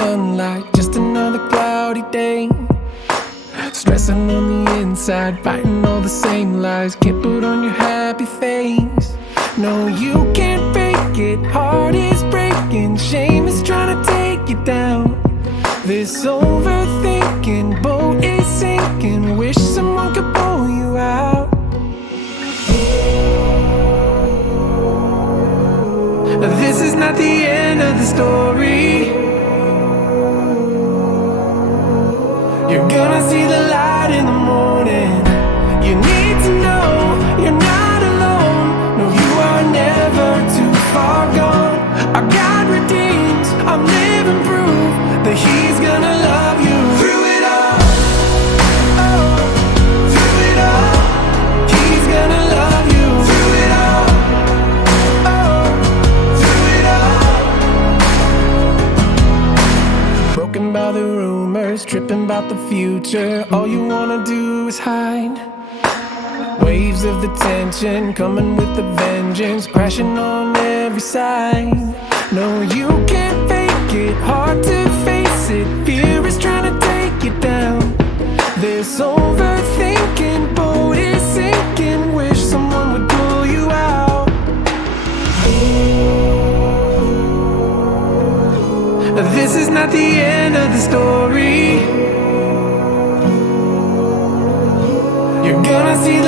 sunlight, just another cloudy day. Stressing on the inside, fighting all the same lies. Can't put on your happy face. No, you can't fake it. Heart is breaking, shame is trying to take you down. This overthinking boat is sinking. Wish someone could pull you out. This is not the end of the story. You're gonna see the light in the morning. You need to know you're not alone. No, you are never too far gone. Our God redeems, I'm living proof that He's gonna love you through it all. Oh, through it all. He's gonna love you through it all. Oh, through it all. Broken by the rumors, tripping about the future. All you wanna do is hide. Waves of the tension coming with a vengeance, crashing on every side. No, you can't fake it, hard to face it. Fear is trying to take you down. This overthinking boat is sinking. Wish someone would pull you out. This is not the end of the story. You're gonna see